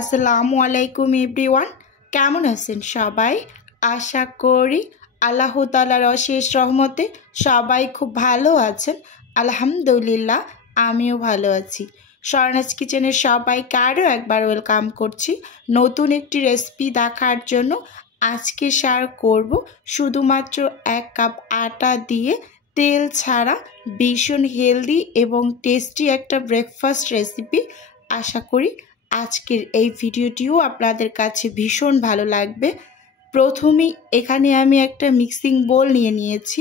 আসসালামু আলাইকুম এভরিওয়ান, কেমন আছেন সবাই? আশা করি আল্লাহ তাআলার অশেষ রহমতে সবাই খুব ভালো আছেন। আলহামদুলিল্লাহ, আমিও ভালো আছি। স্বর্ণাজ কিচেনের সবাইকে আরও একবার ওয়েলকাম করছি নতুন একটি রেসিপি দেখার জন্য। আজকে শেয়ার করব শুধুমাত্র 1 কাপ আটা দিয়ে তেল ছাড়া ভীষণ হেলদি এবং টেস্টি একটা ব্রেকফাস্ট রেসিপি। আশা করি আজকের এই ভিডিওটিও আপনাদের কাছে ভীষণ ভালো লাগবে। প্রথমেই এখানে আমি একটা মিক্সিং বোল নিয়ে নিয়েছি,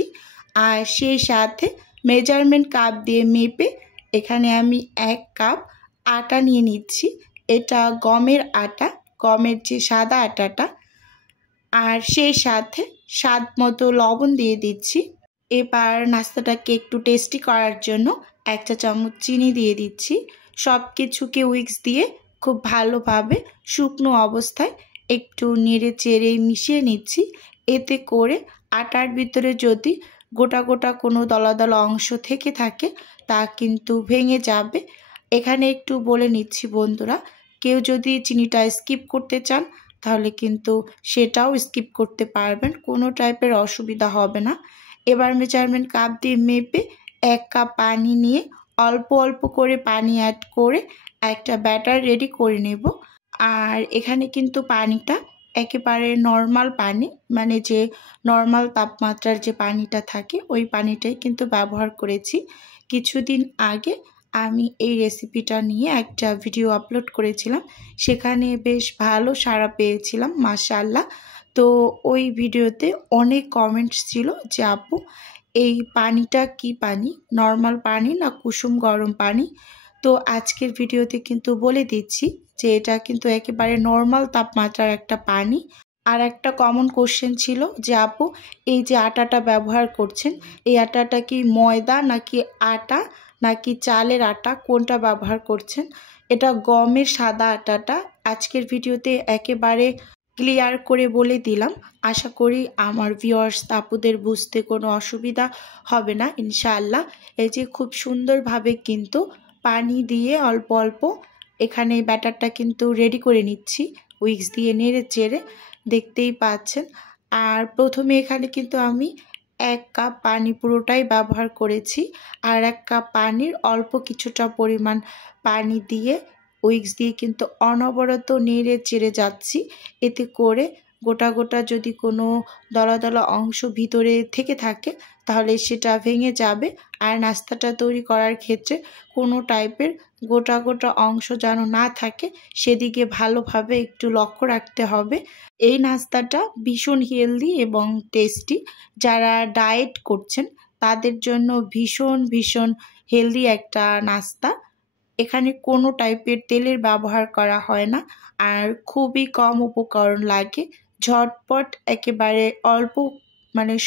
আর সেই সাথে মেজারমেন্ট কাপ দিয়ে মেপে এখানে আমি 1 কাপ আটা নিয়ে নিচ্ছি। এটা গমের আটা, গমের যে সাদা আটাটা। আর সেই সাথে স্বাদ মতো লবণ দিয়ে দিচ্ছি। এবার নাস্তাটাকে একটু টেস্টি করার জন্য 1 চা চামচ চিনি দিয়ে দিচ্ছি। সব কিছুকে উইক্স দিয়ে খুব ভালোভাবে শুকনো অবস্থায় একটু নেড়ে চেড়ে মিশিয়ে নিচ্ছি। এতে করে আটার ভিতরে যদি গোটা গোটা কোনো দলা দলা অংশ থেকে থাকে তা কিন্তু ভেঙে যাবে। এখানে একটু বলে নিচ্ছি বন্ধুরা, কেউ যদি চিনিটা স্কিপ করতে চান তাহলে কিন্তু সেটাও স্কিপ করতে পারবেন, কোনো টাইপের অসুবিধা হবে না। এবার মেজারমেন্ট কাপ দিয়ে মেপে 1 কাপ পানি নিয়ে অল্প অল্প করে পানি অ্যাড করে একটা ব্যাটার রেডি করে নেব। আর এখানে কিন্তু পানিটা একেবারে নর্মাল পানি, মানে যে নর্মাল তাপমাত্রার যে পানিটা থাকে ওই পানিটাই কিন্তু ব্যবহার করেছি। কিছুদিন আগে আমি এই রেসিপিটা নিয়ে একটা ভিডিও আপলোড করেছিলাম, সেখানে বেশ ভালো সাড়া পেয়েছিলাম মাশাআল্লাহ। তো ওই ভিডিওতে অনেক কমেন্টস ছিল যে আপু এই পানিটা কি পানি, নর্মাল পানি না কুসুম গরম পানি? তো আজকের ভিডিওতে কিন্তু বলে দিচ্ছি যে এটা কিন্তু একেবারে নর্মাল তাপমাত্রার একটা পানি। আর একটা কমন কোশ্চেন ছিল যে আপু এই যে আটাটা ব্যবহার করছেন, এই আটাটা কি ময়দা নাকি আটা নাকি চালের আটা, কোনটা ব্যবহার করছেন? এটা গমের সাদা আটাটা আজকের ভিডিওতে একেবারে ক্লিয়ার করে বলে দিলাম। আশা করি আমার ভিউয়ার্স আপুদের বুঝতে কোনো অসুবিধা হবে না ইনশাআল্লাহ। এই যে খুব সুন্দরভাবে কিন্তু পানি দিয়ে অল্প অল্প এখানে ব্যাটারটা কিন্তু রেডি করে নিচ্ছি, উইক্স দিয়ে নেড়ে চেড়ে, দেখতেই পাচ্ছেন। আর প্রথমে এখানে কিন্তু আমি 1 কাপ পানি পুরোটাই ব্যবহার করেছি, আর 1 কাপ পানির অল্প কিছুটা পরিমাণ পানি দিয়ে উইক্স দিয়ে কিন্তু অনবরত নেড়ে চেড়ে যাচ্ছি। এতে করে গোটা গোটা যদি কোনো দলা দলা অংশ ভিতরে থেকে থাকে তাহলে সেটা ভেঙে যাবে। আর নাস্তাটা তৈরি করার ক্ষেত্রে কোনো টাইপের গোটা গোটা অংশ যেন না থাকে সেদিকে ভালোভাবে একটু লক্ষ্য রাখতে হবে। এই নাস্তাটা ভীষণ হেলদি এবং টেস্টি। যারা ডায়েট করছেন তাদের জন্য ভীষণ ভীষণ হেলদি একটা নাস্তা। এখানে কোনো টাইপের তেলের ব্যবহার করা হয় না, আর খুবই কম উপকরণ লাগে। ঝটপট একেবারে অল্প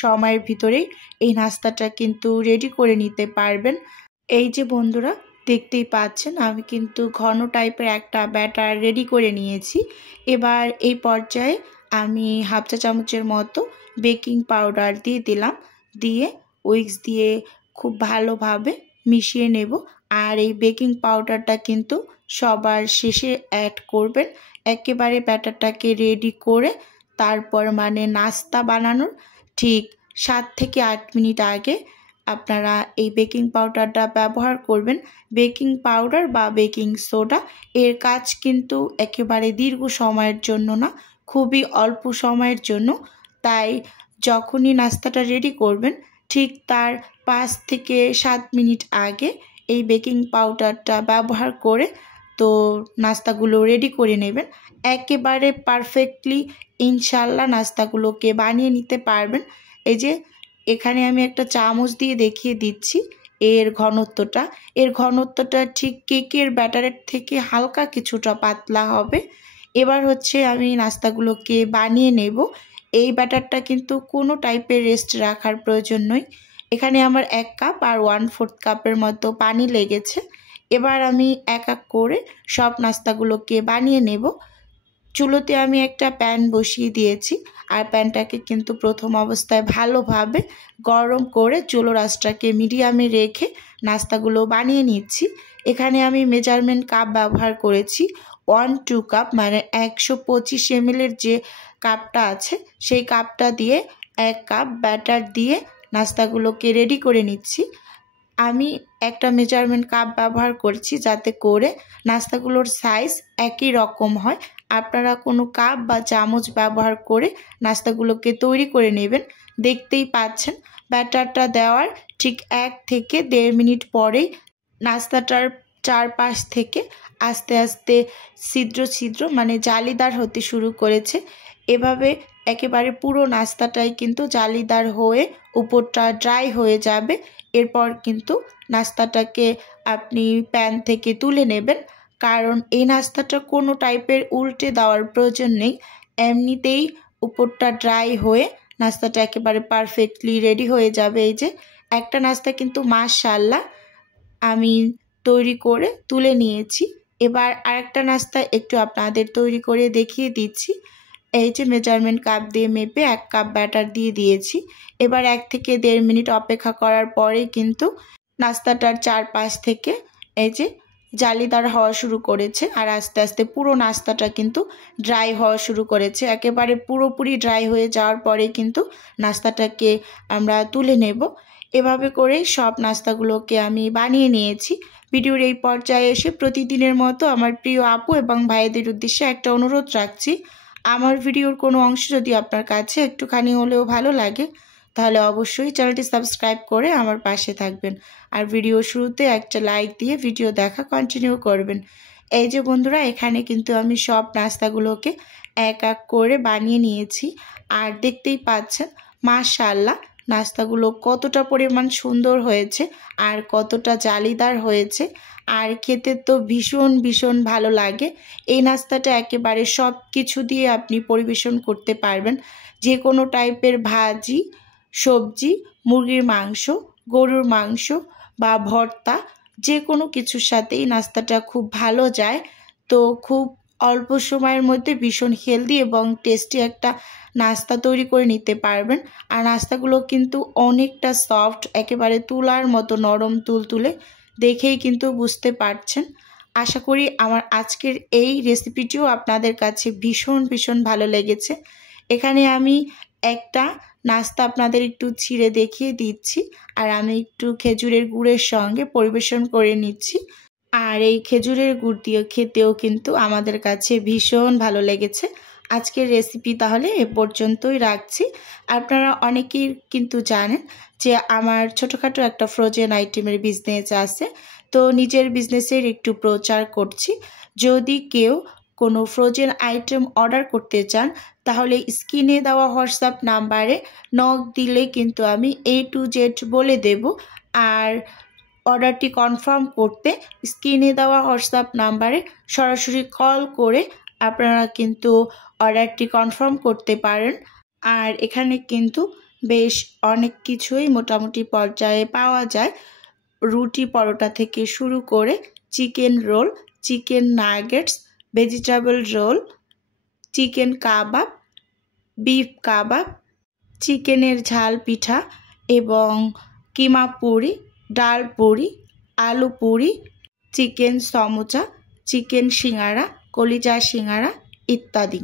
সময়ের ভিতরেই এই নাস্তাটা কিন্তু রেডি করে নিতে পারবেন। এই যে বন্ধুরা দেখতেই পাচ্ছেন আমি কিন্তু ঘন টাইপের একটা ব্যাটার রেডি করে নিয়েছি। এবার এই পর্যায়ে আমি 1/2 চা চামচের মতো বেকিং পাউডার দিয়ে দিলাম, দিয়ে উইক্স দিয়ে খুব ভালোভাবে মিশিয়ে নেব। আর এই বেকিং পাউডারটা কিন্তু সবার শেষে অ্যাড করবেন। একেবারে ব্যাটারটাকে রেডি করে তারপর নাস্তা বানানোর ঠিক 7 থেকে 8 মিনিট আগে আপনারা এই বেকিং পাউডারটা ব্যবহার করবেন। বেকিং পাউডার বা বেকিং সোডা এর কাজ কিন্তু একেবারে দীর্ঘ সময়ের জন্য না, খুবই অল্প সময়ের জন্য। তাই যখনই নাস্তাটা রেডি করবেন ঠিক তার 5 থেকে 7 মিনিট আগে এই বেকিং পাউডারটা ব্যবহার করে তো নাস্তাগুলো রেডি করে নেবেন। একেবারে পারফেক্টলি ইনশাল্লাহ নাস্তাগুলোকে বানিয়ে নিতে পারবেন। এই যে এখানে আমি একটা চামচ দিয়ে দেখিয়ে দিচ্ছি এর ঘনত্বটা ঠিক কেকের ব্যাটারের থেকে হালকা কিছুটা পাতলা হবে। এবার হচ্ছে আমি নাস্তাগুলোকে বানিয়ে নেব। এই ব্যাটারটা কিন্তু কোনো টাইপের রেস্ট রাখার প্রয়োজন নয়। এখানে আমার 1 কাপ আর 1/4 কাপের মতো পানি লেগেছে। এবার আমি এক এক করে সব নাস্তাগুলোকে বানিয়ে নেব। চুলোতে আমি একটা প্যান বসিয়ে দিয়েছি আর প্যানটাকে কিন্তু প্রথম অবস্থায় ভালোভাবে গরম করে চুলোর আঁচটাকে মিডিয়ামে রেখে নাস্তাগুলো বানিয়ে নিচ্ছি। এখানে আমি মেজারমেন্ট কাপ ব্যবহার করেছি 1-2 কাপ, মানে 125 ml যে কাপটা আছে সেই কাপটা দিয়ে 1 কাপ ব্যাটার দিয়ে নাস্তাগুলোকে রেডি করে নিচ্ছি। আমি একটা মেজারমেন্ট কাপ ব্যবহার করছি যাতে করে নাস্তাগুলোর সাইজ একই রকম হয়। আপনারা কোনো কাপ বা চামচ ব্যবহার করে নাস্তাগুলোকে তৈরি করে নেবেন। দেখতেই পাচ্ছেন ব্যাটারটা দেওয়ার ঠিক 1 থেকে 1.5 মিনিট পরেই নাস্তাটার চারপাশ থেকে আস্তে আস্তে ছিদ্র ছিদ্র মানে জালিদার হতে শুরু করেছে। এভাবে একেবারে পুরো নাস্তাটাই কিন্তু জালিদার হয়ে উপরটা ড্রাই হয়ে যাবে। এরপর কিন্তু নাস্তাটাকে আপনি প্যান থেকে তুলে নেবেন, কারণ এই নাস্তাটা কোনো টাইপের উল্টে দেওয়ার প্রয়োজন নেই। এমনিতেই উপরটা ড্রাই হয়ে নাস্তাটা একেবারে পারফেক্টলি রেডি হয়ে যাবে। এই যে একটা নাস্তা কিন্তু মাশাআল্লাহ আমি তৈরি করে তুলে নিয়েছি। এবার আরেকটা নাস্তা একটু আপনাদের তৈরি করে দেখিয়ে দিচ্ছি। এই যে মেজারমেন্ট কাপ দিয়ে মেপে 1 কাপ ব্যাটার দিয়ে দিয়েছি। এবার 1 থেকে 1.5 মিনিট অপেক্ষা করার পরেই কিন্তু নাস্তাটার চারপাশ থেকে এই যে জালিদার হওয়া শুরু করেছে আর আস্তে আস্তে পুরো নাস্তাটা কিন্তু ড্রাই হওয়া শুরু করেছে। একেবারে পুরোপুরি ড্রাই হয়ে যাওয়ার পরে কিন্তু নাস্তাটাকে আমরা তুলে নেব। এভাবে করে সব নাস্তাগুলোকে আমি বানিয়ে নিয়েছি। ভিডিওর এই পর্যায়ে এসে প্রতিদিনের মতো আমার প্রিয় আপু এবং ভাইদের উদ্দেশ্যে একটা অনুরোধ রাখছি, আমার ভিডিওর কোনো অংশ যদি আপনার কাছে একটুখানি হলেও ভালো লাগে তাহলে অবশ্যই চ্যানেলটি সাবস্ক্রাইব করে আমার পাশে থাকবেন আর ভিডিও শুরুতে একটা লাইক দিয়ে ভিডিও দেখা কন্টিনিউ করবেন। এই যে বন্ধুরা, এখানে কিন্তু আমি সব নাস্তাগুলোকে এক এক করে বানিয়ে নিয়েছি আর দেখতেই পাচ্ছেন মাশাআল্লাহ নাস্তাগুলো কতটা পরিমাণ সুন্দর হয়েছে আর কতটা জালিদার হয়েছে আর খেতে তো ভীষণ ভীষণ ভালো লাগে। এই নাস্তাটা একেবারে সব কিছু দিয়ে আপনি পরিবেশন করতে পারবেন, যে কোনো টাইপের ভাজি, সবজি, মুরগির মাংস, গরুর মাংস বা ভর্তা, যে কোনো কিছুর সাথে এই নাস্তাটা খুব ভালো যায়। তো খুব অল্প সময়ের মধ্যে ভীষণ হেলদি এবং টেস্টি একটা নাস্তা তৈরি করে নিতে পারবেন। আর নাস্তাগুলো কিন্তু অনেকটা সফট, একেবারে তুলার মতো নরম তুলতুলে, দেখেই কিন্তু বুঝতে পারছেন। আশা করি আমার আজকের এই রেসিপিটিও আপনাদের কাছে ভীষণ ভীষণ ভালো লেগেছে। এখানে আমি একটা নাস্তা আপনাদের একটু ছিঁড়ে দেখিয়ে দিচ্ছি আর আমি একটু খেজুরের গুড়ের সঙ্গে পরিবেশন করে নিচ্ছি। আর এই খেজুরের গুড় দিয়ে খেতেও কিন্তু আমাদের কাছে ভীষণ ভালো লেগেছে। আজকের রেসিপি তাহলে এ পর্যন্তই রাখছি। আপনারা অনেকেই কিন্তু জানেন যে আমার ছোটোখাটো একটা ফ্রোজেন আইটেমের বিজনেস আছে, তো নিজের বিজনেসের একটু প্রচার করছি। যদি কেউ কোনো ফ্রোজেন আইটেম অর্ডার করতে চান তাহলে স্ক্রিনে দেওয়া হোয়াটসঅ্যাপ নাম্বারে নক দিলে কিন্তু আমি A to Z বলে দেব। আর অর্ডারটি কনফার্ম করতে স্ক্রিনে দেওয়া হোয়াটসঅ্যাপ নাম্বারে সরাসরি কল করে আপনারা কিন্তু অর্ডারটি কনফার্ম করতে পারেন। আর এখানে কিন্তু বেশ অনেক কিছুই মোটামুটি পর্যায়ে পাওয়া যায়, রুটি পরোটা থেকে শুরু করে chicken roll, chicken nuggets, vegetable roll, chicken kebab, beef kebab, চিকেনের ঝাল পিঠা এবং কিমা পুরি, ডাল পুরি, আলু পুরি, চিকেন সমোচা, চিকেন সিঙ্গারা, কলিজা সিঙ্গারা ইত্যাদি।